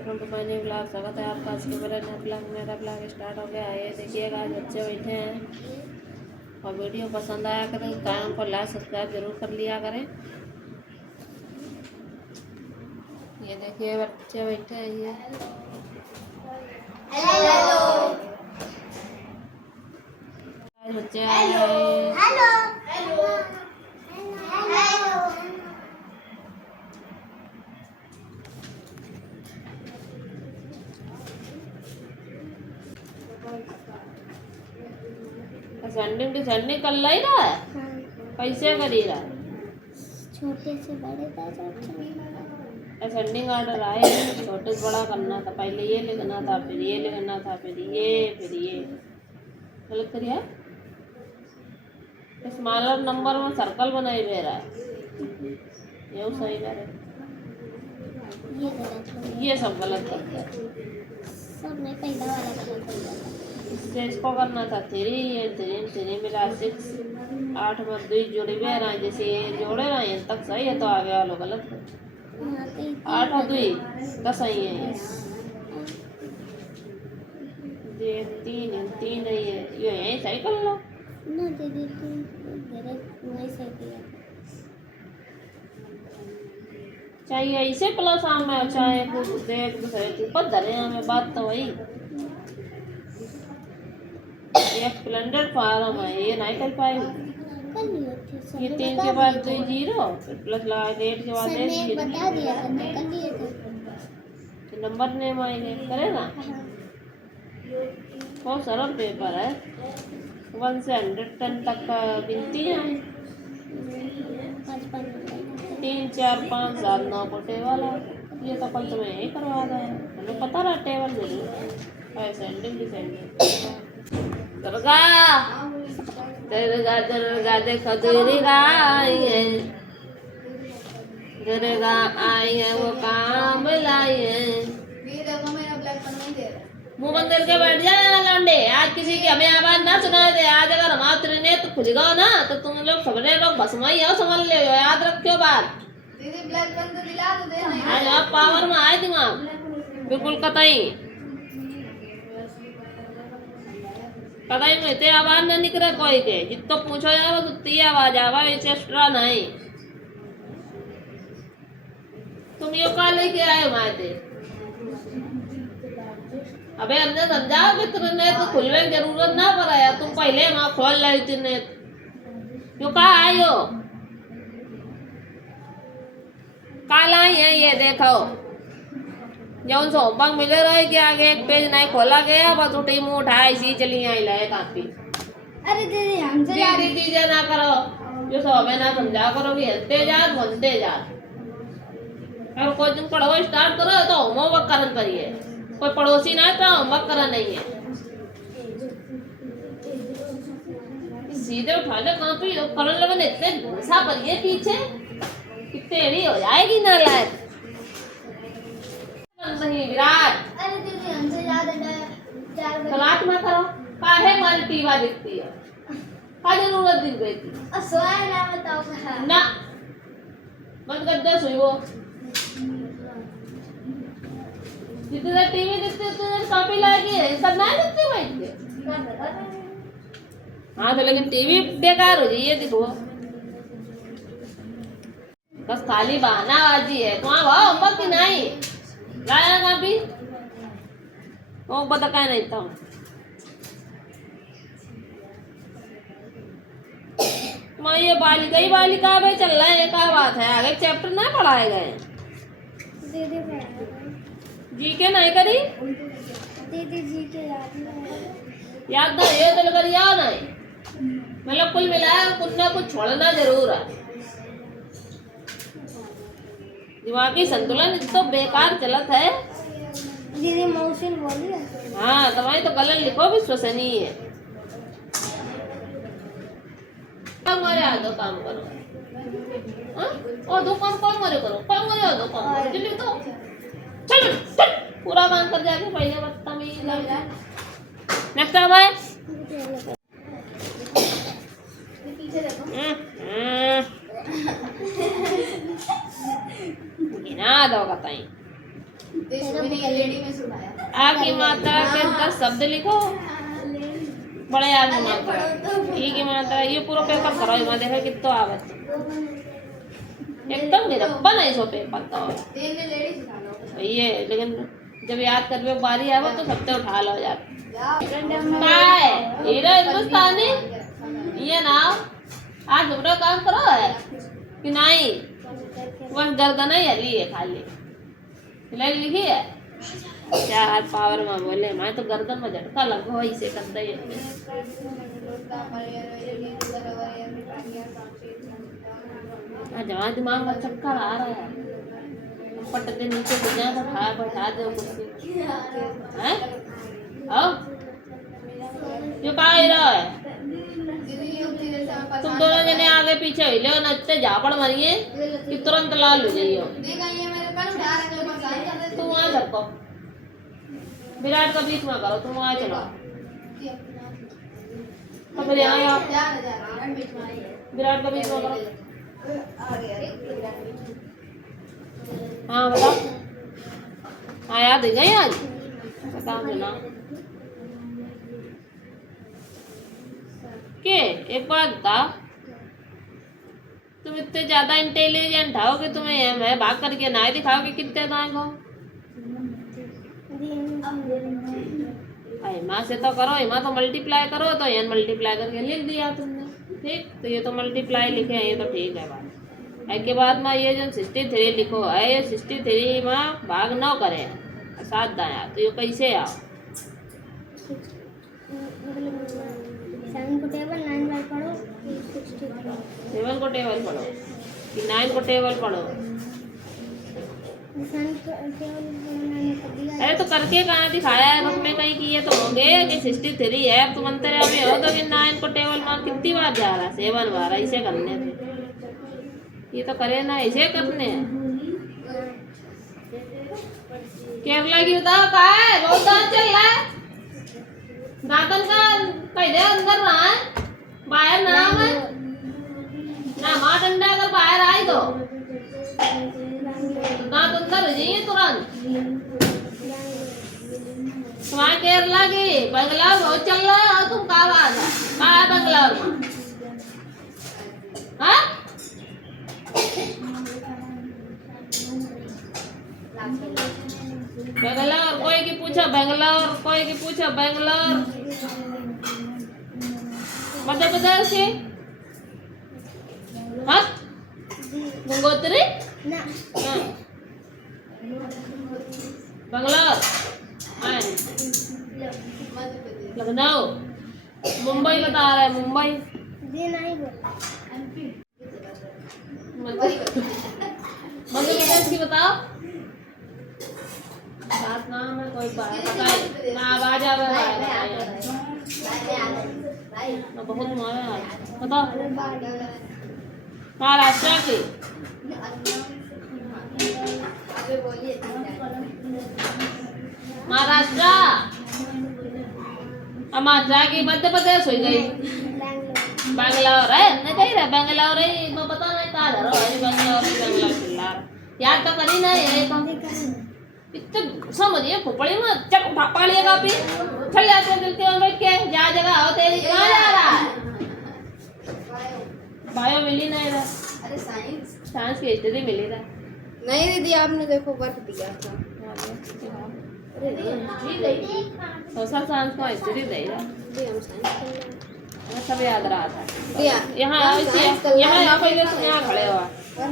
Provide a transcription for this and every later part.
Welcome to my new blog. स्वागत है आपका आज के मेरा नया ब्लॉग। मेरा ब्लॉग स्टार्ट हो गया है। देखिएगा आज बच्चे बैठे हैं और वीडियो पसंद आया करें चैनल को लाइक सब्सक्राइब जरूर कर लिया करें। ये देखिए बच्चे बैठे हैं। ये हेलो बच्चे आए हैं। हेलो हेलो डिसेंडिंग कर लाई रहा है। कैसे करी रहा है? छोटे से बड़े तक असेंडिंग ऑर्डर आए, छोटे से बड़ा करना था। पहले ये लिखना था, फिर ये लिखना था, फिर ये गलत करिए। स्मॉलर नंबर में सर्कल बनाई दे रहा है। ये सही करे, ये सब गलत कर दिया। सब में पहला वाला गलत हो जाता। इससे इसको करना था 3 मिला 6 8 में 2 जोड़े हुए रहा। जैसे ये जोड़े रहा है तक सही है तो आगे वालों गलत है। 8 और 2 10 सही है। ये 3 नहीं है, ये यही सही कर लो ना दीदी मेरे नहीं सही किया। चाहिए ऐसे प्लस में चाहे देख दूसरे के ऊपर धरे हमें बात तो वही। एक स्प्लेंडर फार्म है, ये नहीं कर पाएगी। ये 3 के बाद 2 0 फिर प्लस लगा 8 के बाद 1 0 बता दिया कर दिए थे। नंबर नेम आएंगे करेगा। बहुत सरल पेपर है। 1 से 110 तक का गिनती है। 3 4 5 7 9 को टेबल है। ये तो कल तुम्हें यही करवा दें, हमें पता रहा टेबल जरूर असेंडिंग डिसेंडिंग। दुर्गा दुर्गा दुर्गा देखो दुर्गा आई है, दुर्गा आई है वो काम लाई है। मुंह बंद करके बैठ जाए लौंडे। आज किसी की हमें आवाज ना सुनाई दे। आज अगर हमारा त्रिनेत्र तो खुल गया ना तो तुम लोग सबने लोग भस्माई हो, समझ ले हो। याद रखो बात। आज आप पावर में आए दिमाग बिल्कुल कतई में ते आवाज ना निकले कोई के। जितो पूछो जावा उतनी आवाज आवा, इसे एक्स्ट्रा नहीं। तुम यो का लेके आए माते। अबे हमने समझाओ कि तुमने तो खुलने की जरूरत ना पड़ा। तुम पहले वहां खोल रही थी ने क्यों कहा आयो काल आई है। ये देखो जौन सोमवार मिले रहे कि आगे एक पेज नहीं खोला गया, बस उठी मुँह उठाया इसी चली आई लाए काफी। अरे दीदी हमसे दीदी चीजें ना करो, जो सब हमें ना समझा करो कि हंसते जात बनते जात। और कोई दिन पढ़ो स्टार्ट करो तो होमवर्क करन करिए। कोई पड़ोसी ना है तो होमवर्क करा नहीं है। सीधे उठा ले कॉपी करने लगे। इतने घुसा करिए पीछे कितने एड़ी हो जाएगी ना लायक नहीं विराट। अरे दीदी हमसे ज्यादा सलाट में करो काहे मारी टीवा दिखती है। का जरूरत दिख गई थी सोया ना बताओ ना बंद कर दे सोई वो। जितने टीवी दिखती उतने कॉपी लाएगी करना है दिखती बैठ के। हाँ तो लेकिन टीवी बेकार हो जाइए देखो। बस खाली बहानाबाजी है। वहाँ भाव होमवर्क की नहीं लाया कभी वो बता क्या नहीं था। मैं ये बालिका में चल रहा है। क्या बात है, आगे चैप्टर ना पढ़ाए गए। दीदी जी के नहीं करी दीदी जी के याद ना ये तो कर याद नहीं। मतलब कुल मिलाया कुछ ना कुछ छोड़ना जरूर है। दिमागी संतुलन तो बेकार चलत है। दीदी मौसम बोली है। हाँ तुम्हारी तो गलत लिखो विश्वसनीय है। हमारे आदो काम करो। हाँ और दो काम कौन करे करो काम करे और दो काम करो जल्दी तो चल चल पूरा काम कर जाके पहले बदतमीज लग जाए। नेक्स्ट टाइम आए पीछे देखो। गिना दो कतई आ की मात्रा के 10 शब्द लिखो बड़े आ की मात्रा ई की मात्रा ये पूरा पेपर करो इसमें देखो कितना आवत एकदम निरप्पन है सो पेपर तो ये लेकिन जब याद करने की बारी आवे तो सबसे उठा लो यार काय हीरो हिंदुस्तानी ये ना आज दूसरा काम करो है कि नहीं बस गर्दन ही हली है खाली सिलाई लिखी है क्या हाथ पावर में बोले मैं तो गर्दन में झटका लगो इसे करते ही जहाँ दिमाग में चक्कर आ रहा है पट दे नीचे दुनिया को बैठा दे कुर्सी हैं आओ यो का ही रहा है तुम दोनों जने आगे पीछे हिले नचते झापड़ मारिए कि तुरंत लाल हो जाइयो तुम वहाँ सबको विराट का बीच में करो तुम वहाँ चलो तो फिर यहाँ विराट का बीच में करो हाँ बताओ हाँ याद है गई आज बताओ ना के एक बात बता तुम इतने ज्यादा इंटेलिजेंट हो कि तुम्हें मैं भाग करके ना ही दिखाओ कि कितने दाएं को माँ से तो करो माँ तो मल्टीप्लाई करो तो एन मल्टीप्लाई करके लिख दिया तुमने ठीक तो ये तो मल्टीप्लाई लिखे हैं ये तो ठीक है बात के बाद में ये जो 63 लिखो है ये 63 में भाग 9 करे 7 दाया तो ये कैसे आओ 7 को टेबल 9 बार पढ़ो 7 को टेबल पढ़ो कि 9 को टेबल पढ़ो अरे तो करके कहाँ दिखाया है हमने कहीं किए तो होंगे कि 63 है तुम अंतर में हो तो कि 9 को टेबल मान कितनी बार जा रहा 7 बार ऐसे करने थे ये तो करे ना ऐसे करने केरला की बताओ का है बहुत दांत चल रहा है दांतन का कहीं दे अंदर रहा है बाहर नाम है ना माँ डंडा अगर बाहर आई तो दांत अंदर हो जाइए तुरंत तुम्हारे केरला की बंगलौर बहुत चल रहा है और तुम कहाँ बात है बंगलौर में हाँ बेंगलोर कोई की पूछो बेंगलोर कोई की पूछो बेंगलोर मध्य प्रदेश की हाँ गंगोत्री बेंगलोर लखनऊ मुंबई बता रहा है मुंबई मध्य प्रदेश की बताओ बात नाम है कोई बात ना आवाज आ रहा है बहुत मारा बताओ महाराष्ट्र की महाराष्ट्र महाराष्ट्र की मध्य प्रदेश हो गई बेंगलोर है नहीं कही रहा बेंगलोर है मैं पता नहीं कहाँ जा रहा है बेंगलोर चिल्ला याद तो करी ना ये तो इतने समझिए खोपड़ी में चल उठा पा लिया कापी चल जाते हैं दिलती में बैठ के जहाँ जगह हो तेरी कहाँ जा रहा है बायो मिली नहीं रहा अरे साइंस की हिस्ट्री मिली रहा नहीं दीदी आपने देखो वर्क दिया था सोशल साइंस का हिस्ट्री दे रहा सब याद रहा था यहाँ यहाँ पहले से यहाँ खड़े हुआ ना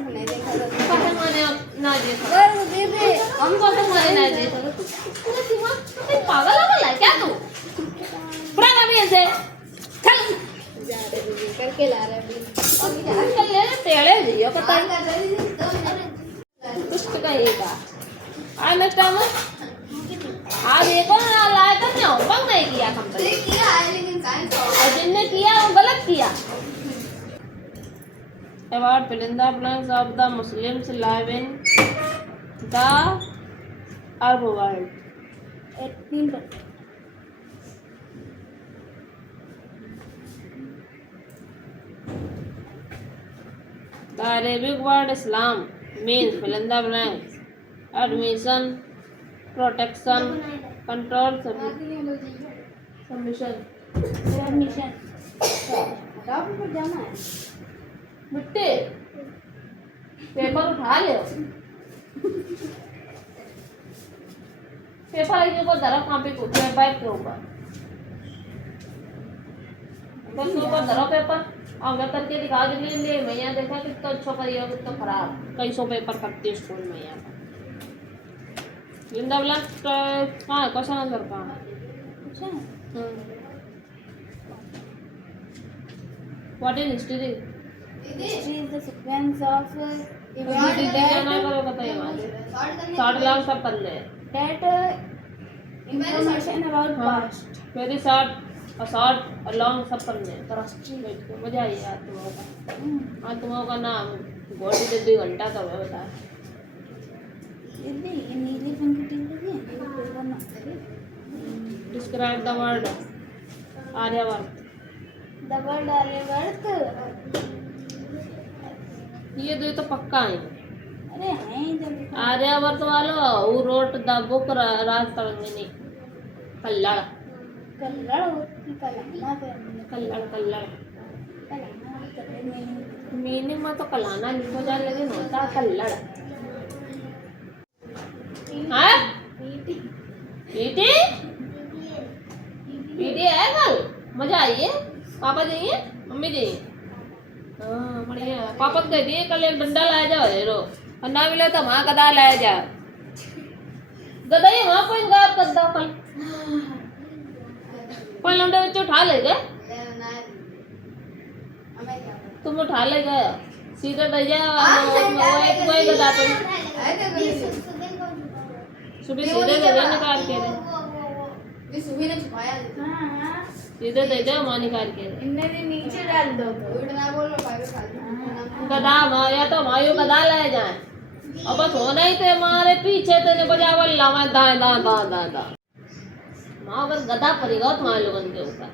देखा हमको तो मैंने नहीं देखा पूरा दिमाग पागल है क्या तू पूरा कभी ऐसे चल करके ला रहे चल ले टेढ़े दियो पता कुछ का ये का आज नेक्स्ट टाइम आज देखो ना लाए तो मैं होमवर्क नहीं किया कंप्लीट किया है लेकिन साइंस और जिनने किया वो गलत किया About fill in the blanks of the Muslims live in the Arab world. The Arabic word Islam means fill in the blanks. Admission, protection, control, submission, submission पर जाना है। मिट्टी पेपर उठा ले, पेपर के ऊपर धरो, कॉपी को बैग के ऊपर बस ऊपर धरो पेपर और मैं करके दिखा दे ले मैया देखा कितना अच्छा करिए और कितना खराब कई सौ पेपर करती है स्कूल में यहाँ पर जिंदा ब्लड कहाँ है क्वेश्चन आंसर कहाँ है what is history history is the sequence of करो बताइए 60 लाख सब कर ले that information about past very short short और लॉन्ग सब करने मजा आई यार तुम लोगों का हाँ तुम लोगों का नाम गोल्डी दे 2 घंटा का है बता ये नीली रंग की टीम है describe the word Aryavarta the word Aryavarta ये दो तो पक्का है अरे हैं जब आर्यवर्त वालो who wrote the book Rajatarangini कल्लड़ कलर होती कलाना पे कल्लड़ कल्लड़ कलाना करे नहीं मीनिंग में तो कलाना लिखो जा लेकिन होता कल्लड़ हाँ पीटी पीटी है कल मजा आई है पापा जाइए मम्मी जाइए हाँ बढ़िया पापा कह दिए कल एक डंडा लाया जाओ हीरो और ना मिले तो वहाँ गदा लाया जा गदा ही वहाँ कोई गायब कर दो कल लंडे बच्चे उठा ले गए तुम उठा ले गए सीधे दे वही गदा तुम सुबह सीधे दे दे निकाल के दे सुबह ने छुपाया सीधे दे दे वहाँ निकाल के दे इनने भी नीचे डाल दो उल्टा ना बोल लो पागल गदा या तो मायो गदा ले जाए और बस होना ही थे हमारे पीछे तेने बजावा लावा दाएं दाएं दाएं दाएं दाएं माँ अगर गदा पड़ेगा तुम्हारे लोगों के ऊपर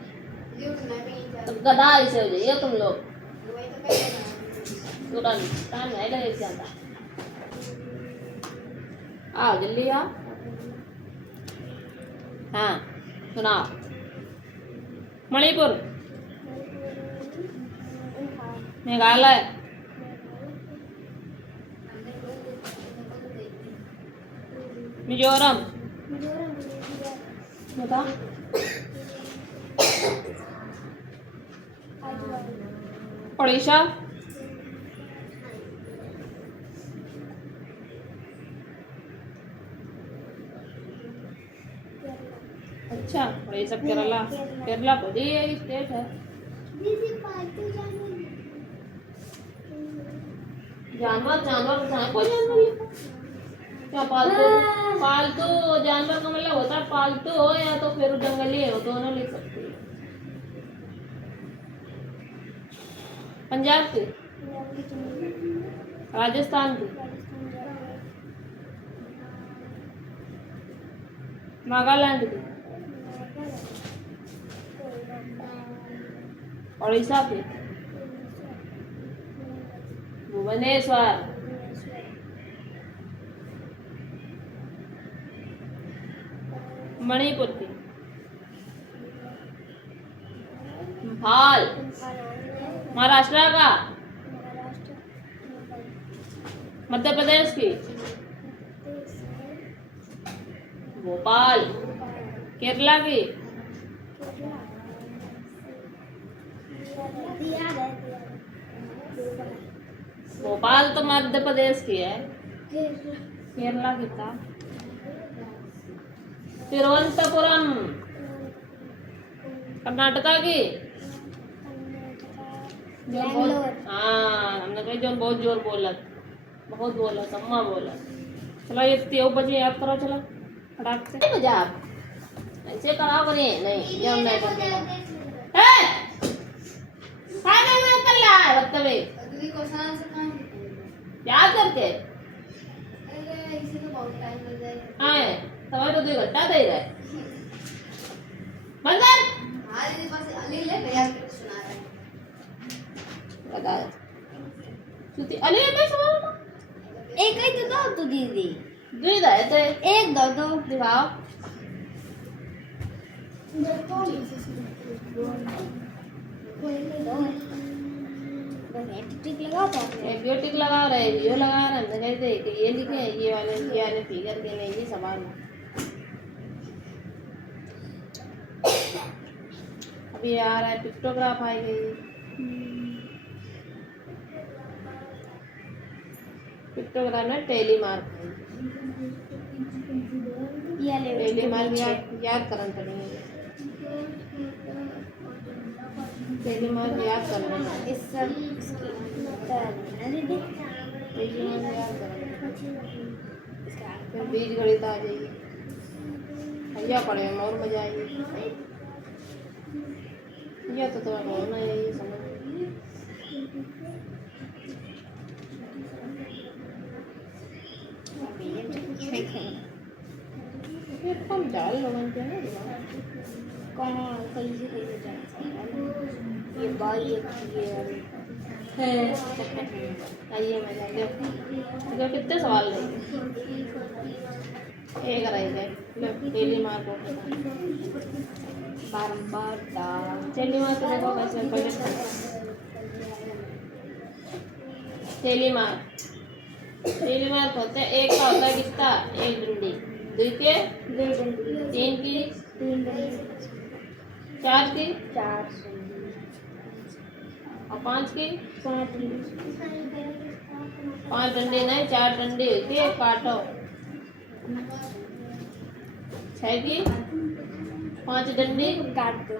तो गदा ऐसे हो जाइए तुम लोग तुरंत टाइम है लगे ज्यादा आओ जल्दी आओ हाँ सुनाओ मणिपुर मेघालय मिजोरम बता उड़ीसा अच्छा उड़ीसा केरला केरला बड़ी है स्टेट है जानवर जानवर कोई जानवर लिखो क्या पालतू पालतू जानवर का मतलब होता है पालतू हो या तो फिर जंगली हो दोनों लिख सकते हैं पंजाब की राजस्थान की नागालैंड की उड़ीसा की भुवनेश्वर मणिपुर की इंफाल महाराष्ट्र का मध्य प्रदेश की भोपाल केरला की भोपाल तो मध्य प्रदेश की है केरला की था तिरुवनंतपुरम कर्नाटका की हाँ हमने कही जो बहुत जोर बोला बहुत बोला सम्मा बोला चलो ये 3 बजे याद करो चलो फटाक से बजा आप ऐसे कराओ करिए नहीं जब नहीं करते मैं कर रहा है बदतमीज दीदी क्वेश्चन आंसर कहां याद करके अरे इसी को बहुत टाइम लग जाएगा हाँ तुम्हारे तो 2 घंटा दे रहा है बंद कर हां दीदी बस अली ले भैया सुना रहा है बता सुती अली मैं सुना एक ही तो दो तू दीदी दुई दे तो एक दो दो दिखाओ टिक लगाओ तो एंटीबायोटिक लगा रहे ये लगा रहे हमने कहते कि ये लिखे ये वाले फिगर के नहीं ये सवाल अभी आ रहा है पिक्टोग्राफ आई गई पिक्टोग्राफ में टेली मार्क ये ले टेली मार्क याद करना पड़ेगा टेली मार्क याद करना है इस सब इसकी दीदी टेली मार्क याद करना फिर बीज गणित आ जाएगी भैया पढ़े में और मजा आएगी यह तो तुम्हें बोलना है ये समझ ये कम जाल लोगों के ना कौन कहीं से जाना ये बाई है आइए मजा लो कितने सवाल रहे एक रह गए लो डेली मार्क हो बारंबार डाल डेली मार्क देखो कैसे पढ़े डेली मार्क होते हैं एक का होता है कितना एक डंडी दो के तीन की चार की चार और पाँच की पाँच पाँच डंडे नहीं चार डंडे के काटो छह की पाँच डंडे काट दो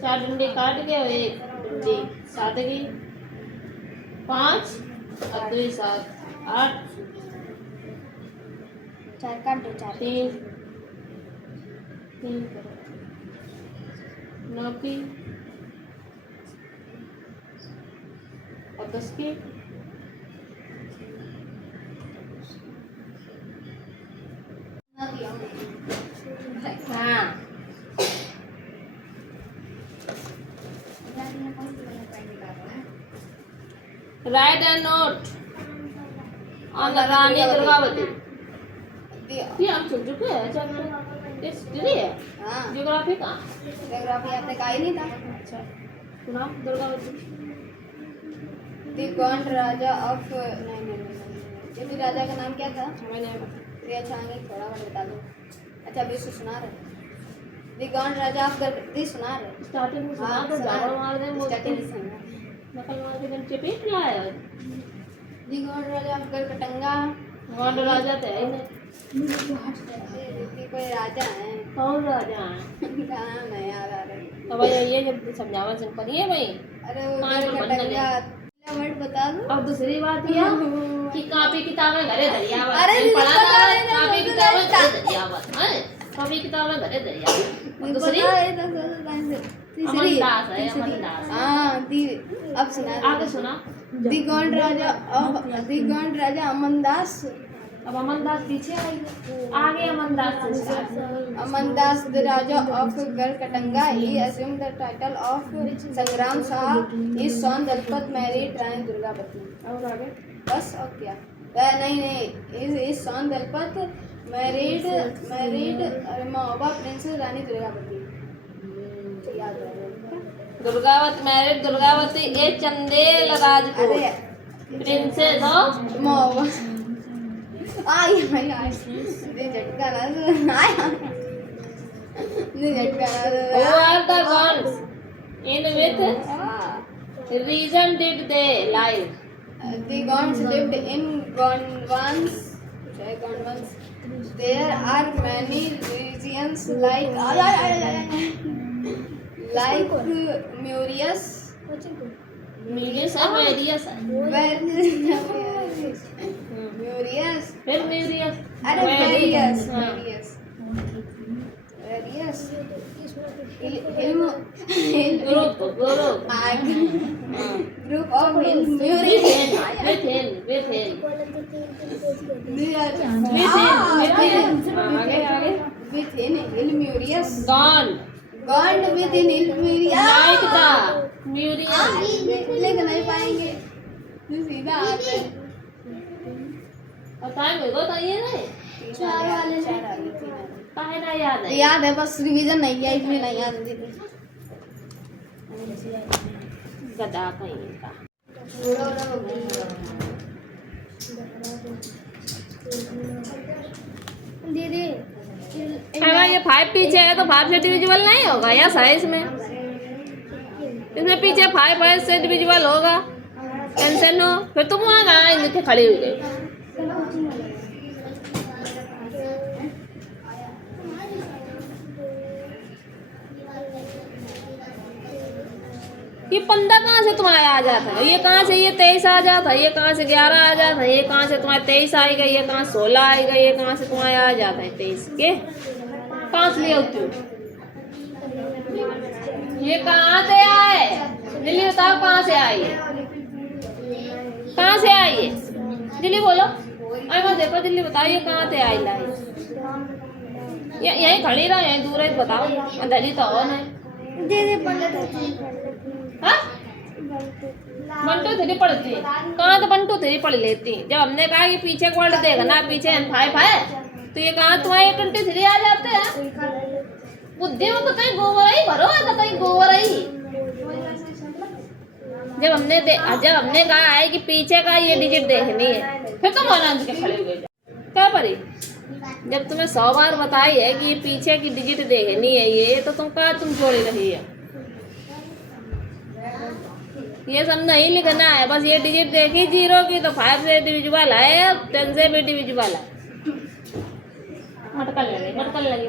चार डंडे काट के और एक डंडी सात की पाँच और दो सात आठ चार काट दो चार तीन तीन करो नौ की और 10 की हाँ right and note on Rani Durgavati ये आप सुन चुके हैं चैप्टर हिस्ट्री है हाँ ज्योग्राफी का ज्योग्राफी आपने कहा ही नहीं था अच्छा सुना दुर्गावती दी गॉन्ड राजा ऑफ नहीं ये राजा का नाम क्या था मैंने पता ये अच्छा आगे थोड़ा बहुत बता दो अच्छा विश्व सुना रहे दी गॉन्ड राजा ऑफ दी सुना रहे स्टार्टिंग में सुना तो सुना जाकर मार दे रहे। मोती स्टार्टिंग से सुना नकल मार के बन चपेट लाया दी गॉन्ड राजा ऑफ गढ़कटंगा गॉन्ड राजा थे ये कोई राजा है कौन राजा है क्या नाम है याद आ रहा तो भाई ये जब समझावा सिंपल ये भाई अरे वो पाँच नंबर गढ़कटंगा वर्ड बता दो अब दूसरी बात यह कि कापी किताबें घरे दरियावत अरे नहीं पढ़ा पता था है ना, कापी मुझे किताबें नहीं घरे दरियावत है कापी किताबें घरे दरियावत और दूसरी तीसरी अमरदास है अमरदास हाँ दी अब सुना आगे सुना दी गॉन्ड राजा अमनदास अब अमरदास पीछे आई आगे अमरदास से start। Amandas the Raja of Garha Katanga he assumed the title of Sangram Shah his son Dalpat married Rani Durgavati और आगे बस और क्या नहीं his son दलपत मैरिड अरे महोबा प्रिंसेस रानी दुर्गावती याद रहे दुर्गावत मैरिड दुर्गावती ए चंदेल राजपूत अरे प्रिंसेस ऑफ महोबा आई ये झटका ना आया ये झटका who ना are the gods in which region did they live The Gonds lived in Gondwans. There are many regions like Mauritius. Mauritius है Mauritius है Where Mauritius? फिर Mauritius अरे Mauritius. हाँ। Mauritius. Group Group of hill with Mauritius. hill आगे Within hill Mauritius. gone Gone within hill Mauritius. like the Mauritian लिख नहीं पाएंगे तो सीधा आते और टाइम होगा तो ये नहीं चार वाले में काहे ना याद है? याद है, बस रिवीजन नहीं किया इसलिए नहीं याद है दीदी। गधा कहीं का। दीदी अगर ये 5 पीछे है तो 5 से डिविजिबल नहीं होगा या साइज में? इसमें पीछे 5 है से डिविजिबल होगा। टेंशन हो फिर तुम वहाँ कहाँ नीचे खड़ी हुई गई। ये 15 कहाँ से तुम्हारा आ जाता है? ये कहाँ से ये 23 आ जाता है? ये कहाँ से 11 आ जाता है? ये कहाँ से तुम्हारा 23 आएगा? ये कहाँ 16 आएगा? ये कहाँ से तुम्हारा आ जाता है 23 के? कहाँ से लिए होती हो? ये कहाँ से आए? दिल्ली बताओ कहाँ से आई है? कहाँ से आई है? दिल्ली बोलो। अरे मैं देखो दिल्ली बताओ ये कहाँ से आई लाई? ये यहीं खड़ी रहो, यहीं दूर है बताओ। दिल्ली तो और है। दीदी हाँ? 1 2 3 पढ़ती है। कहाँ तो 1 2 3 पढ़ लेती। जब हमने कहा कि पीछे का वर्ड देखना, पीछे N5 है तो ये कहाँ तुम्हारे 23 आ जाते हैं? बुद्धि में तो कहीं गोबर ही भरो है, तो कहीं गोबर ही। जब हमने कहा है कि पीछे का ये डिजिट देखनी है फिर तुम आनंद के खड़े हो गए क्या परी? जब तुम्हें 100 बार बताई है कि ये पीछे की डिजिट देखनी है ये, तो तुम कहा तुम जोड़ी रही है। ये सब नहीं लिखना है, बस ये डिजिट देखी 0 की तो 5 से डिविजिबल है, 10 से भी डिविजिबल है। मटकल लगी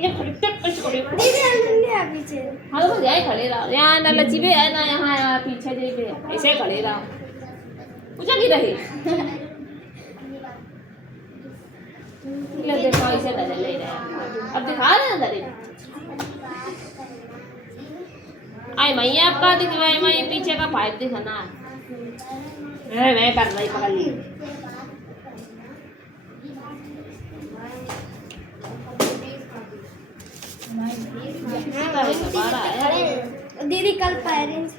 ये पीछे हाँ तो यही खड़े रहो। यहाँ ना लची भी है ना यहाँ पीछे जी भी है, ऐसे खड़े रहो। पूछा की रही देखो ऐसे नजर ले रहे हैं। अब दिखा रहे हैं अंदर आई मैया आपका दिखवाई मैं पीछे का 5 दिखाना है। मैं कर रही पकड़ ली। दीदी कल पेरेंट्स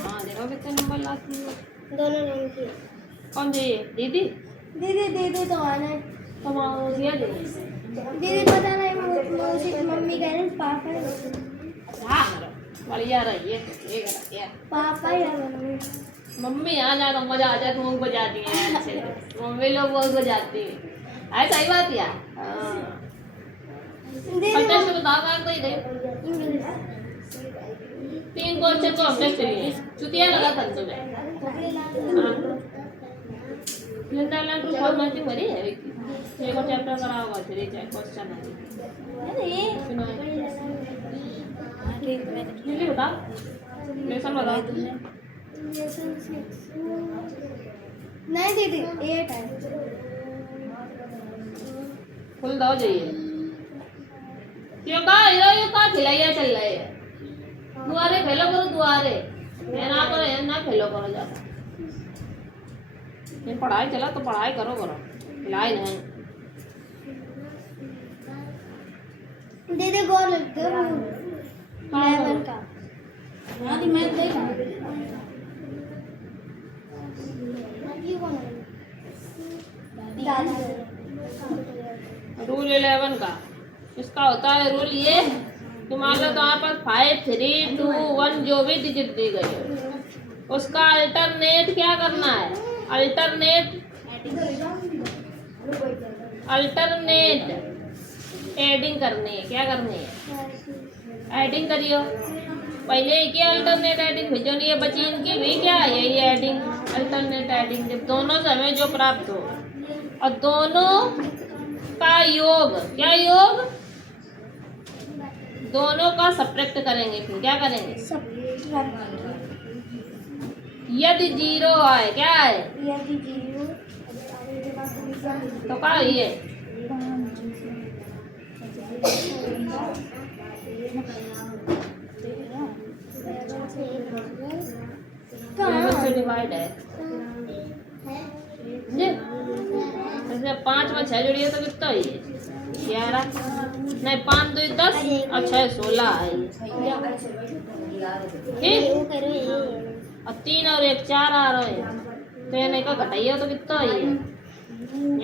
हाँ देखो कितने नंबर लाती है। दोनों नाम की कौन सी दीदी? दीदी तो आना है। तो मौसिया दे दीदी पता नहीं मौसी मम्मी कह रहे हैं पापा हाँ बढ़िया रही है ये यार। पापा या मम्मी मम्मी आ जा तो मजा आ जाए। तुम बजाती हैं अच्छे से, मम्मी लोग बहुत बजाती है। ऐसा ही बात यार। टेस्ट बताओ आप कोई दे 3 क्वेश्चन को हमने लिए चुतिया लगा था तुम्हें। टू फॉर्मेटिंग भरी है ये को चैप्टर करा होगा फिर ये क्वेश्चन है। हिंदी बताओ, लेसन बताओ। नहीं दीदी 8 है। फुल दो जाइए क्यों का ये का खिलाइया चल रहे है। दुआरे खेलो करो दुआरे, ना करो ना खेलो करो ज्यादा। फिर पढ़ाई चला तो पढ़ाई करो खिलाई नहीं। दीदी गोल लिख दो 11 का। यार मैं देखा रूल 11 का इसका होता है रूल ये कि मान लो तो आप 5 3 2 1 जो भी डिजिट दी गई है उसका अल्टरनेट क्या करना है। अल्टरनेट एडिंग करनी है। क्या करनी है? एडिंग करियो। पहले एक ही अल्टरनेट एडिंग भेजो नहीं है बची इनकी भी क्या यही एडिंग अल्टरनेट एडिंग। जब दोनों से हमें जो प्राप्त हो और दोनों का योग क्या योग दोनों का सब्ट्रैक्ट करेंगे। फिर क्या करेंगे? यदि 0 आए क्या है तो क्या ये से डिवाइड है। जैसे 5 में 6 जोड़िए तो कितना ही 11 नहीं 5 2 10 और 6 16 है ठीक। और 3 और 1 4 आ रहे हैं तो ये नहीं का घटाइए तो कितना ही है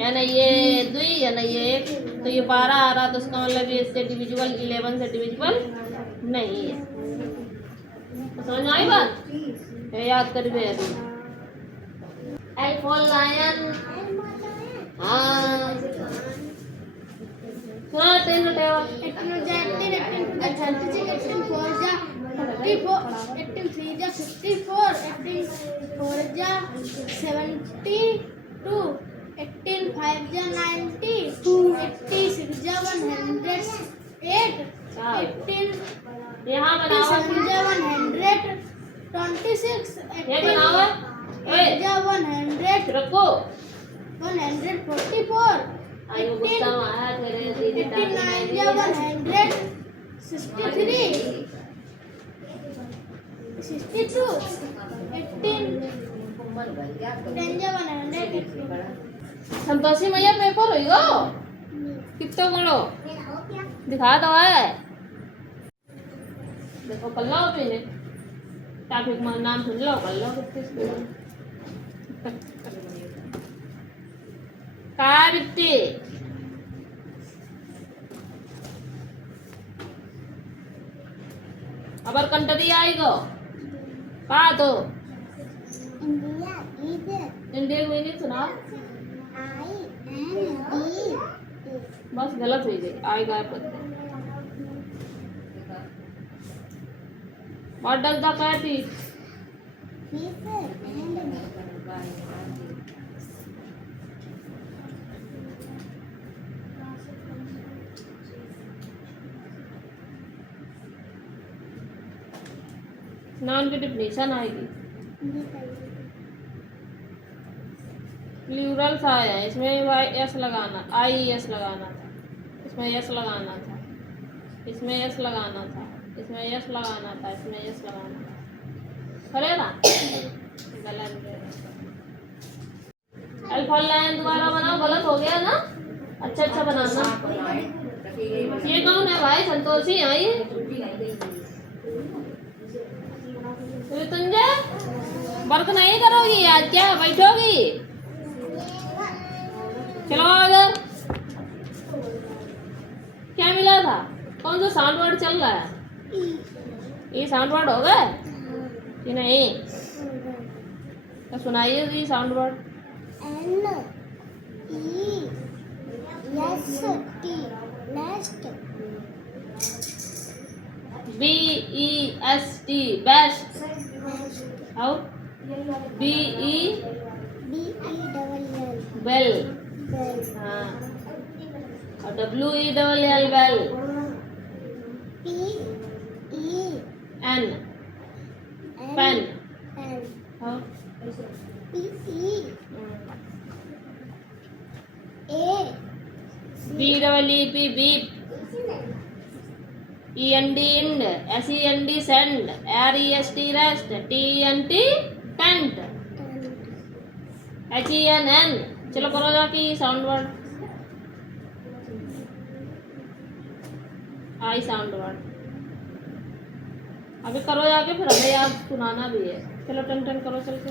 यानी ये 2 यानी ये 1, तो ये 12 आ रहा, तो उसका मतलब ये इससे डिविजिबल 11 से डिविजिबल नहीं है। तो समझ में आई बात? ये याद कर बे अभी। L for lion. हाँ सुना तीन टेबल। 18 जा 18, 18 2 जा 36, 18 4 जा 54, 18 3 जा 54, 18 4 जा 72, 18 5 जा 90, 86 जा 108, 18 यहाँ बनाओ 7 जा 100, 26 ये बनाओ। 8 जा 100, रखो 144, आई वो गुस्सा में आया तेरे दीदी 89 जा 100, 63, 62, 18 10 जा 100, संतोषी मैया पेपर हुई गो कितना बड़ो दिखा दो है। देखो कर लो पहले टॉपिक में नाम सुन लो, कर लो कितने का बिट्टी अबर कंट्री आएगो का तो इंडिया इधर इंडिया में नहीं सुना, IND बस गलत हुई गई आएगा पता। What does the cat eat? fish and noun की डिफिनेशन आएगी। प्लूरल सा है, इसमें एस लगाना, IES लगाना था, इसमें एस लगाना था, इसमें एस लगाना था, इसमें एस लगाना था, इसमें एस लगाना था, करेगा गलत। अल्फा लाइन दोबारा बनाओ, गलत हो गया ना, अच्छा अच्छा बनाना। ये कौन है भाई? संतोषी आई तुंजे वर्क नहीं करोगी आज? क्या बैठोगी? चलो अगर क्या मिला था? कौन सा साउंड वर्ड चल रहा है? ये साउंड वर्ड हो गए कि नहीं? तो सुनाइए ये sound word. NEST BEST best. How? BE bell. हाँ और WELL बेल। N pen. हाँ BEEP beep. END end. SEND send. REST rest. TENT tent. HENN चलो करो जाके sound word. I sound word अभी करो जाके, फिर हमें याद सुनाना भी है। चलो टन टन करो चल के।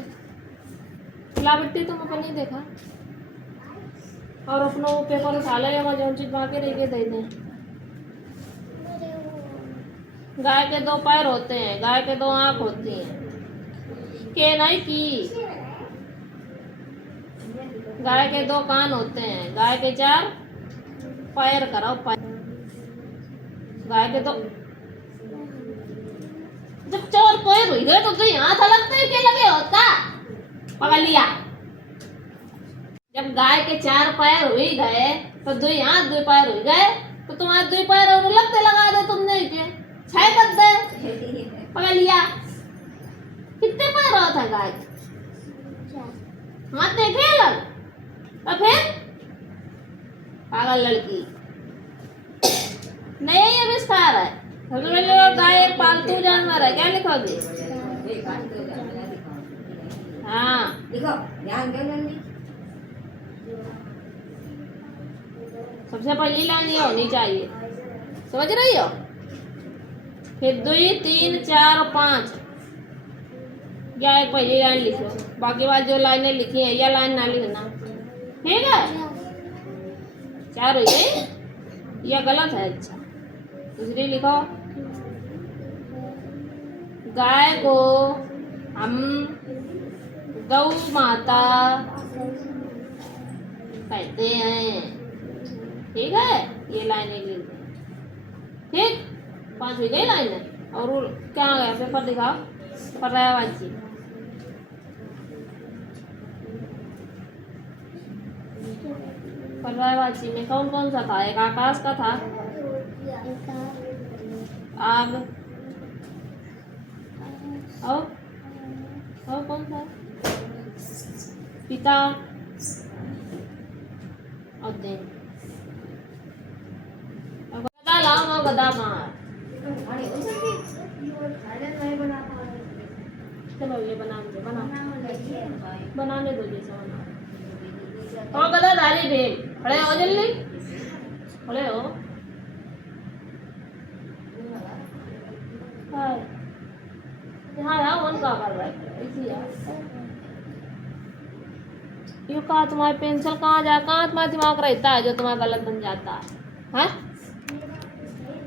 खिलावटी तुम अपन नहीं देखा और अपना वो पेपर उठा ले, वहाँ जो चीज बाकी रह के दे दें। गाय के 2 पैर होते हैं, गाय के 2 आँख होती हैं, के नहीं की। गाय के 2 कान होते हैं, गाय के 4 पैर कराओ पैर। गाय के 2 जब 4 पैर हुई गए तो हाथ लगते हैं, क्या लगे होता पकड़ लिया। जब गाय के 4 पैर हुई गए तो 2 हाथ 2 पैर हुई गए, तो तुम्हारे 2 पैर और लगते लगा दे तुमने के 6 कर दे पकड़ लिया। कितने पैर होता है गाय? हाथ देखे लग और फिर पागल लड़की नहीं आविष्कार है। गाय एक पालतू जानवर है, क्या लिखोगे? हाँ लिखो ध्यान दो जल्दी। सबसे पहली लाइन ये होनी चाहिए, समझ रही हो? फिर 2 3 4 5 या एक पहली लाइन लिखो, बाकी बात जो लाइनें लिखी है या लाइन ना लिखना। ठीक है, 4 हो गई। यह गलत है। अच्छा, दूसरी लिखो। गाय को हम गौ माता कहते हैं। ठीक है, ये लाइनें लिख दो। ठीक, 5 हो गई लाइनें। और क्या आ गया पेपर दिखाओ। पर्यायवाची। पर्यायवाची में कौन कौन सा था? एक आकाश का था, आग, और कौन था? पिता और दिन। गदा लाओ और गदा मार। चलो ये बनाने दो जैसा बना। और गदा डाली भेल। खड़े हो जल्दी, खड़े हो। यहाँ यार वन का कर रहा है इसी यार। यू कहा तुम्हारी पेंसिल कहाँ तुम्हारा दिमाग रहता है जो तुम्हारा गलत बन जाता है? हैं?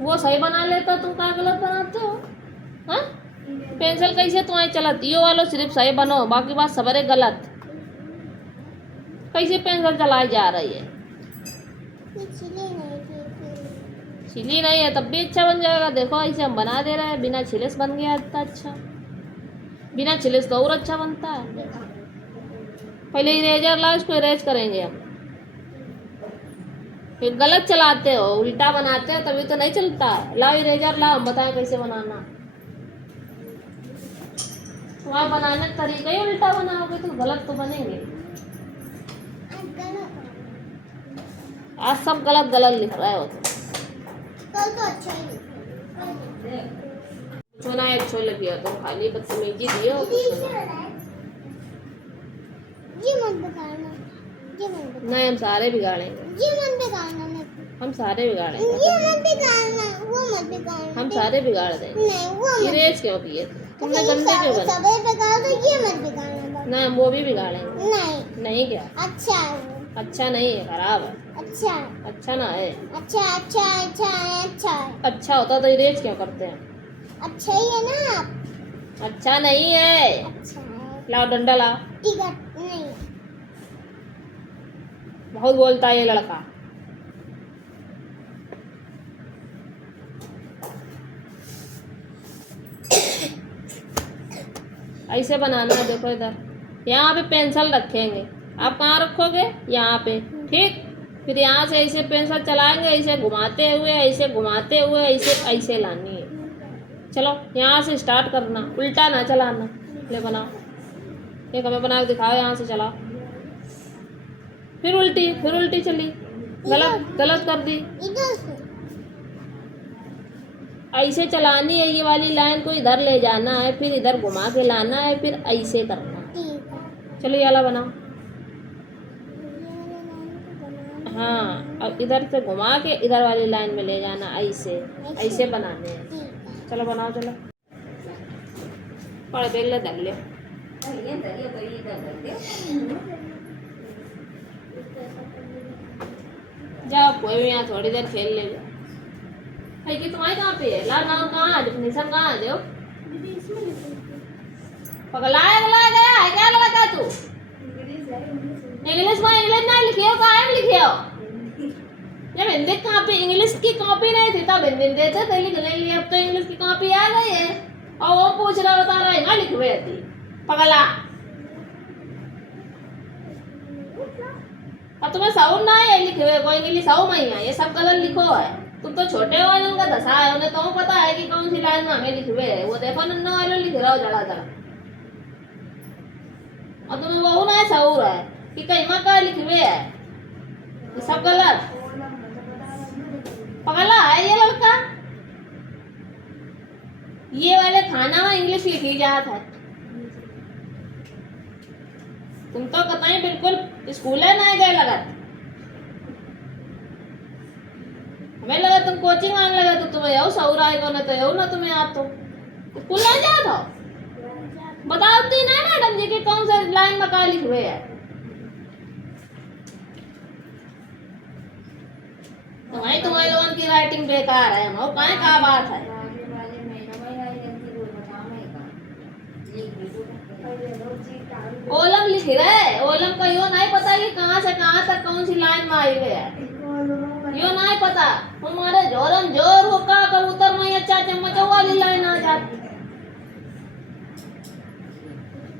वो सही बना लेता, तुम कहाँ गलत बनाते हो? हैं? पेंसिल कैसे तुम्हारी चलती? यो वालो सिर्फ सही बनो, बाकी बात सबरे गलत। कैसे पेंसिल चलाई जा रही है? छिली नहीं है तब भी अच्छा बन जाएगा। देखो ऐसे हम बना दे रहे हैं, बिना छिले से बन गया इतना अच्छा। बिना छिले से तो और अच्छा बनता है। पहले इरेजर लाओ, इसको इरेज करेंगे हम। फिर गलत चलाते हो, उल्टा बनाते हो, तभी तो नहीं चलता है। लाओ इरेजर लाओ, हम बताएं कैसे बनाना। तुम्हारा बनाने का तरीका ही उल्टा बनाओगे तो गलत तो बनेंगे। आज सब गलत गलत लिख रहे हो तुम। कल तो अच्छा ही सोना एक छोले पिया तुम, खाली बदतमीजी दियो। ये मत बिगाड़ना, ये मत बिगाड़ना। नहीं, हम सारे बिगाड़ेंगे। ये मत बिगाड़ना, नहीं। हम सारे बिगाड़ेंगे। ये मत बिगाड़ना, वो मत बिगाड़ना। हम सारे बिगाड़ देंगे। नहीं, वो मत। इरेज क्यों किए? तुमने गंदे क्यों कर? सबे बिगाड़ दो, ये मत बिगाड़ना। नहीं, हम वो भी बिगाड़ेंगे। नहीं। नहीं क्या? अच्छा है वो। अच्छा नहीं है, खराब है। अच्छा है। अच्छा ना है। अच्छा अच्छा अच्छा है, अच्छा है। अच्छा होता तो इरेज क्यों करते हैं? अच्छा ही है ना आप। अच्छा नहीं है। अच्छा है। लाओ डंडा लाओ। ठीक है, नहीं। बहुत बोलता है ये लड़का। ऐसे बनाना है। देखो इधर, यहाँ पे पेंसिल रखेंगे। आप कहाँ रखोगे? यहाँ पे। ठीक, फिर यहाँ से ऐसे पेंसिल चलाएंगे, ऐसे घुमाते हुए, ऐसे घुमाते हुए, ऐसे ऐसे लानी है। चलो यहाँ से स्टार्ट करना, उल्टा ना चलाना। ले बनाओ, एक हमें बना के दिखाओ। यहाँ से चलाओ, फिर उल्टी चली। गलत कर दी। इधर से ऐसे चलानी है। ये वाली लाइन को इधर ले जाना है, फिर इधर घुमा के लाना है, फिर ऐसे करना है। ठीक है। चलो ये वाला बनाओ। ये वाला लाइन को बनाना। हाँ, अब इधर से घुमा के इधर वाली लाइन में ले जाना। ऐसे बनाने हैं। ठीक है। चलो बनाओ, चलो पढ़ देख ले, धर ले। जाओ कोई भी यहाँ थोड़ी देर खेल ले। भाई कि तुम्हारी कहाँ पे है? ला नाम कहाँ है? डिफिनेशन कहाँ है? देखो दीदी इसमें लिखो। पगलाया गया है क्या? लगाता तू इंग्लिश में? इंग्लिश नहीं लिखी हो, कहाँ है लिखी हो? जब हिंदी कॉपी, इंग्लिश की कॉपी नहीं थी तब हिंदी देते थे लिखने के लिए। अब तो इंग्लिश की कॉपी आ गई है और वो पूछ रहा, बता रहा है ना लिखवे थी पगला। और तुम्हें साउंड ना है लिखे को, इंग्लिश साउ में ही है। ये सब गलत लिखो है। तुम तो छोटे हो, इनका दशा है, उन्हें तो पता है कि कौन सी लाइन में हमें लिखवे है। वो देखो नन्ना वाले लिख रहा हो जड़ा जड़ा, और तुम्हें वो ना साउर है कि कहीं माँ का लिखवे है। ये सब गलत पगला है ये लड़का। ये वाले खाना में इंग्लिश लिखी जात है। तुम तो कतई बिल्कुल स्कूल है ना गए लगत। हमें लगा तुम कोचिंग आने लगा तो तुम्हें यो सऊर आएगा, ना तो यो ना तुम्हें आ तो स्कूल नहीं जा तो बताती ना मैडम जी कि कौन सा लाइन में का लिखवे है। तुम्हारे लोगों की राइटिंग बेकार है, हम कहाँ का बात है। ओलम लिख रहे, ओलम का यो नहीं पता कि कहाँ से कहाँ तक कौन सी लाइन में आई हुई है, यो नहीं पता। हमारे जोरम जोर हो का कबूतर में अच्छा चम्मच वाली लाइन आ जाती,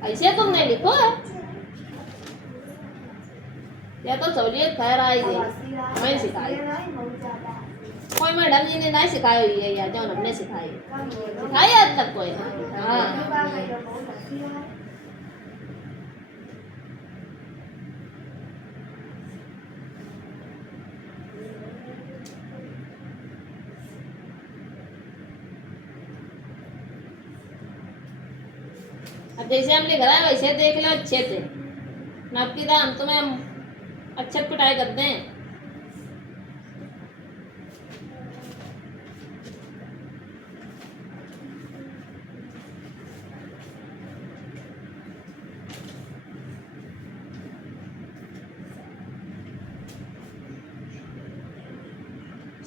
ऐसे तुमने लिखो है। या तो सहूलियत खैर आई थी, मैं सिखाई, कोई मैडम जी ने नहीं सिखाई हुई है, या जो हमने सिखाई सिखाई आज तक कोई नहीं। हाँ अब जैसे हम लिख रहा है वैसे देख लो अच्छे से, नापती था हम तुम्हें अच्छे पिटाई करते हैं।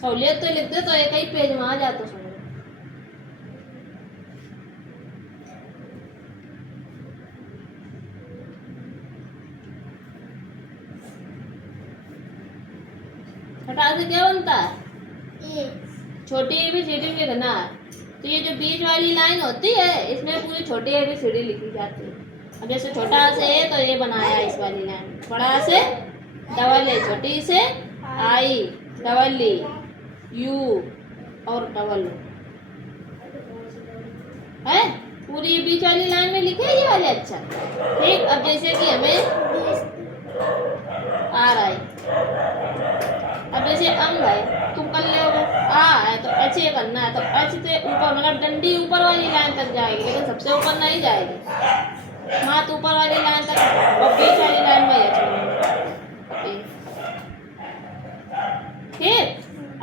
सहूलियत तो लिखते तो एक ही पेज में आ जाता समझ। हटा से क्या बनता है, ए छोटी ABCD लिखना है। तो ये जो बीच वाली लाइन होती है इसमें पूरी छोटी ABCD लिखी जाती है। अब जैसे छोटा से ए तो ये बनाया इस वाली लाइन, बड़ा से डबल ए, छोटी से आई, डबल ई, यू और डबल ओ है, पूरी बीच वाली लाइन में लिखे ये वाले अच्छा। ठीक, अब जैसे कि हमें आ रहा है, अब जैसे अंग है तुम कर ले, आ है तो एच ए करना है, तो एच से ऊपर मतलब डंडी ऊपर वाली लाइन तक जाएगी, लेकिन सबसे ऊपर नहीं जाएगी, मात ऊपर वाली लाइन तक, और बीच वाली लाइन में एच। ठीक,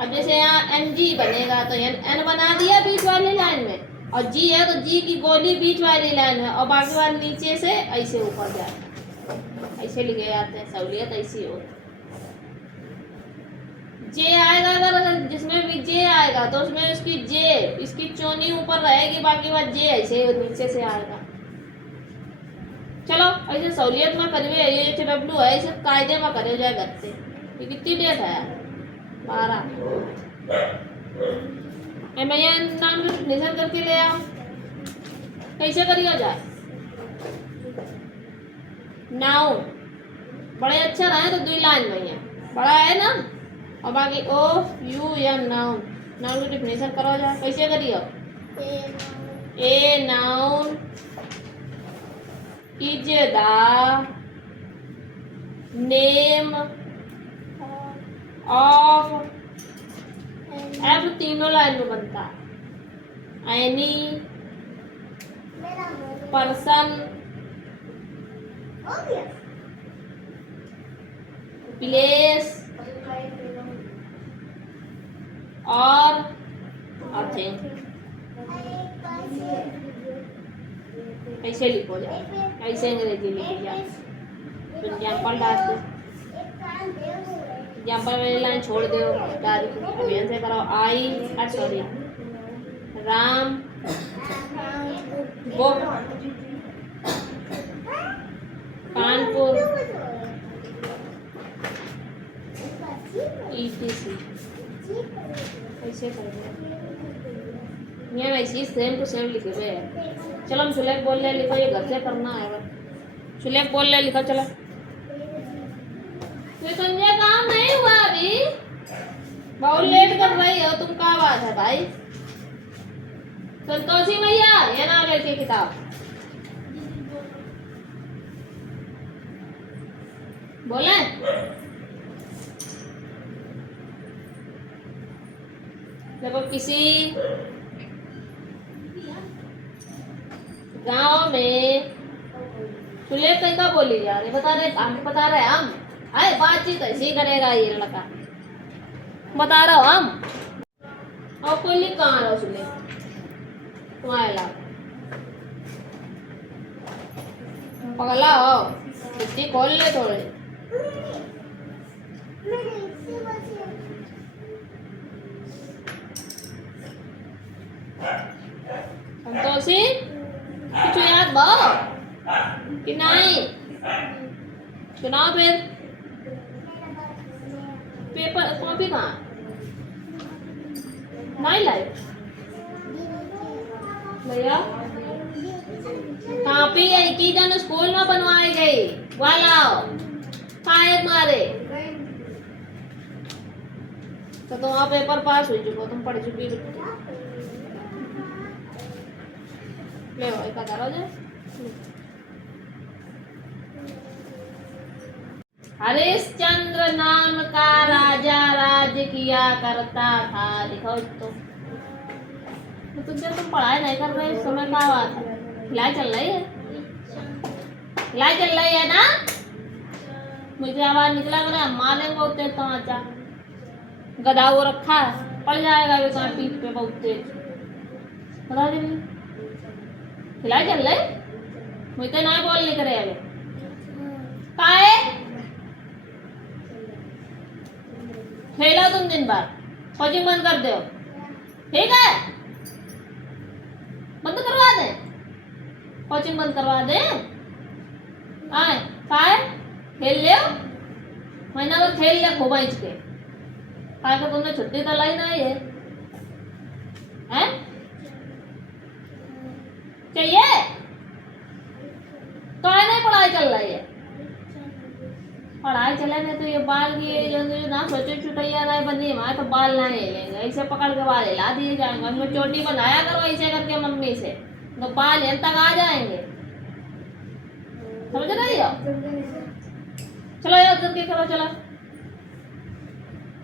अब जैसे यहाँ एन जी बनेगा तो एन बना दिया बीच वाली लाइन में, और जी है तो जी की गोली बीच वाली लाइन में, और बाकी वाले नीचे से ऐसे ऊपर जाए, ऐसे लिखे जाते हैं। सहूलियत ऐसी हो, जे आएगा अगर जिसमें भी जे आएगा तो उसमें उसकी जे इसकी चोनी ऊपर रहेगी, बाकी बात जे ऐसे नीचे से आएगा। चलो ऐसे सहूलियत में करिए, ये HW है इसे कायदे में करे जाए करते। ये कितनी डेट है, 12। भैया नाम डिफिनेशन करके ले आओ, कैसे करिए जाए। नाउन बड़े अच्छा रहे तो 2 लाइन में है, बड़ा है ना, और बाकी ओ यू एन नाउन, नाउन की डिफिनेशन करो जाए, कैसे करिए। A noun is the name of, अब तीनों लाइन में बनता है, एनी पर्सन प्लेस और थिंग। ऐसे लिखो जाए, ऐसे अंग्रेजी लिखी जाए। एग्जाम्पल डाल दो, एग्जाम्पल वाली लाइन छोड़ दो, डाल अभियान से करो। आई sorry Ram book Kanpur ETC, ऐसे करेंगे। यहाँ वैसे सेम टू सेम लिखे हुए हैं। चलो हम सुलेख बोल रहे लिखो, ये घर से करना है। अगर सुलेख बोल रहे लिखो, चलो। तो संजय काम नहीं हुआ अभी, बहुत लेट कर रही हो तुम, क्या बात है भाई। संतोषी भैया ये ना लेके किताब बोले। देखो किसी गांव में सुलेख कैसा बोली जा रही, बता रहे हम आए, बातचीत ऐसी करेगा ये लड़का, बता रहा हूँ हम। और कोई लिख कहाँ रहा सुलेख तुम्हारे ला पगला हो, कितनी खोल ले थोड़े। नहीं सुनाओ फिर। पेपर कॉपी कहाँ नहीं लाए भैया? कॉपी है की जन स्कूल में बनवाई गई वाला काहे मारे तो तुम्हारा पेपर पास हो चुका, तुम पढ़ चुकी। ले भाई का हो जाए। हरिश्चंद्र नाम का राजा राज्य किया करता था। लिखो तो तुझे तुम पढ़ाई नहीं कर रहे, इस समय क्या बात है? खिलाई चल रही है, खिलाई चल रही है ना? मुझे आवाज निकला मेरा मारे बहुत तेज तमाचा गधा वो रखा है, पड़ जाएगा वे कहाँ पीठ पे बहुत तेज। बता दे खिलाई चल रही, मुझे ना बोल करे अभी काहे खेलो तुम दिन भर, कोचिंग बंद कर दो ठीक है? बंद करवा दे, कोचिंग बंद करवा दे। आए काहे खेल ले, महीना भर खेल ले खूब इंच के। काहे को तुमने छुट्टी तो लाई नहीं है हैं? चाहिए काहे नहीं पढ़ाई चल रही है? पढ़ाई चले नहीं तो ये बाल की ना सोचे छुटैया नहीं बनी हमारे तो बाल ना ले लेंगे, ऐसे पकड़ के बाल हिला दिए जाएंगे। हमको चोटी बनाया करो ऐसे करके मम्मी से, तो बाल यहाँ तक आ जाएंगे। समझ रही हो? चलो यार करके करो, चलो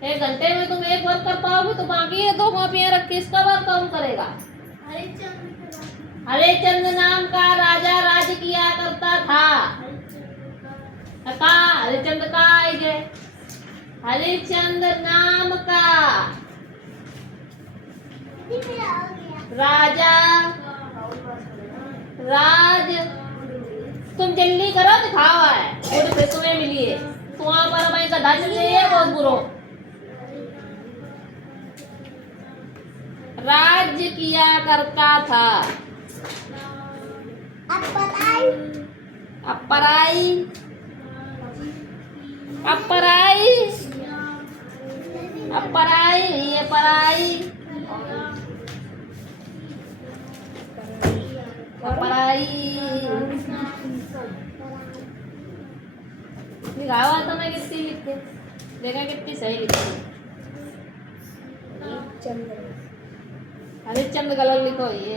1 घंटे में तुम एक वर्क कर पाओगे तो बाकी ये 2 कॉपियां रख के इसका वर्क कौन करेगा? हरिश्चंद्र नाम का राजा राज्य किया करता था। का हरिश्चंद्र का आएगे, हरिश्चंद्र नाम का राजा राज। तुम जल्दी करो दिखाओ है और फिर तुम्हें मिली है तुम्हारा पर भाई का दाच है बहुत बुरो। राज्य किया करता था। अपराई अपराई अपराई ये पराई अपराई लिखावा तो मैं कितनी लिखते देखा कितनी सही लिखती। हरिश्चंद्र गलत लिखो ये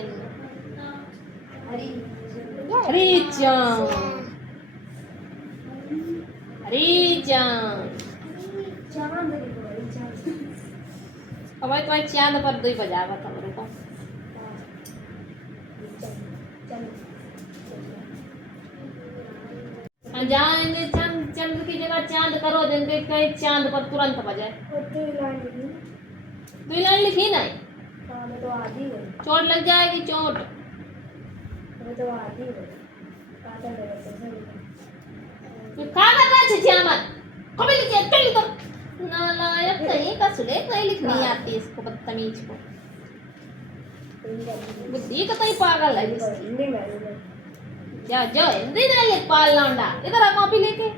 हरिचंद हरिचंद अब तुम्हारे चांद पर 2 बजा बता मेरे को। जाएंगे चंद चंद्र की जगह चांद करो देंगे कहीं चांद पर तुरंत बजाए। 2 लाइन लिखी नहीं तो आधी चोट लग जाएगी चोट। तो आधी खा कर रहा छिछिया मत कभी लिखे चल तो नालायक कहीं का सुलेख नहीं लिखनी आती इसको बदतमीज को। बुद्धि का तो पागल है इसकी। जा जो हिंदी में लिख पाल लौंडा इधर आ कॉपी लेके।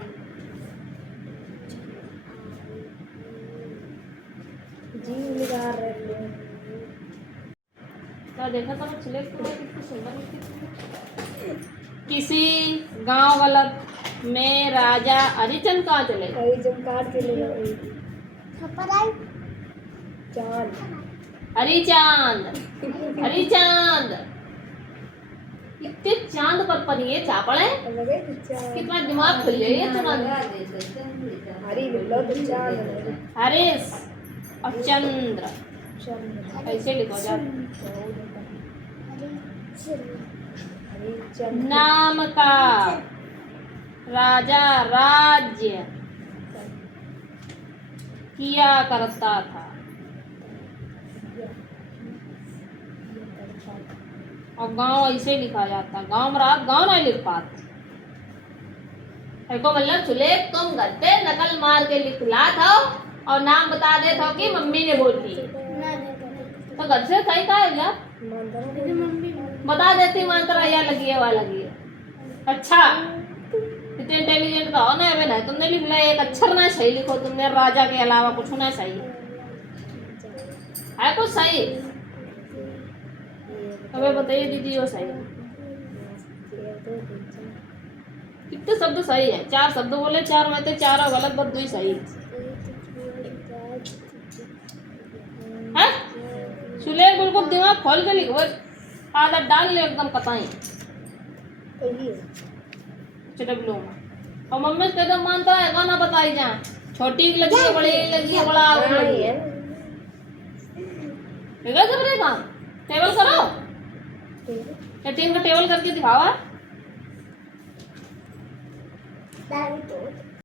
जी निकाल रहे हैं तो देखा तो सुलेख को कितनी सुंदर लिखी। किसी गांव गलत में राजा हरिचंद कहाँ चले गए? हरिचंद काट के ले गए चांद हरिचांद हरिचांद इतने चांद पर पनिए चापड़े कितना दिमाग खुल जाइए तुरंत। हरीश और चंद्र ऐसे लिखो जा। नाम का राजा राज्य किया करता था। और गांव ऐसे लिखा जाता, गांव में रात गांव नहीं लिख पाते। को मतलब सुलेख तुम घर पे नकल मार के लिखला था और नाम बता दे था कि मम्मी ने बोली तो घर से सही का है यार बता देती मंत्र या लगी है वह लगी है। अच्छा इतने इंटेलिजेंट रहो ना, अबे नहीं तुमने लिख लिया एक अक्षर ना सही लिखो तुमने, राजा के अलावा कुछ ना सही है कुछ सही। अबे बताइए दीदी वो सही कितने शब्द सही है? 4 शब्द बोले, 4 में से 4 गलत, बस 2 ही सही है। सुले बिल्कुल दिमाग खोल के लिखो, आदत डाल ले एकदम कताई डब्लू में। और मम्मी से एकदम मानता है गाना बताई जा, छोटी लगी है बड़ी लगी है बड़ा लगी है, ठीक है सब काम टेबल करो, टीम का टेबल करके दिखावा।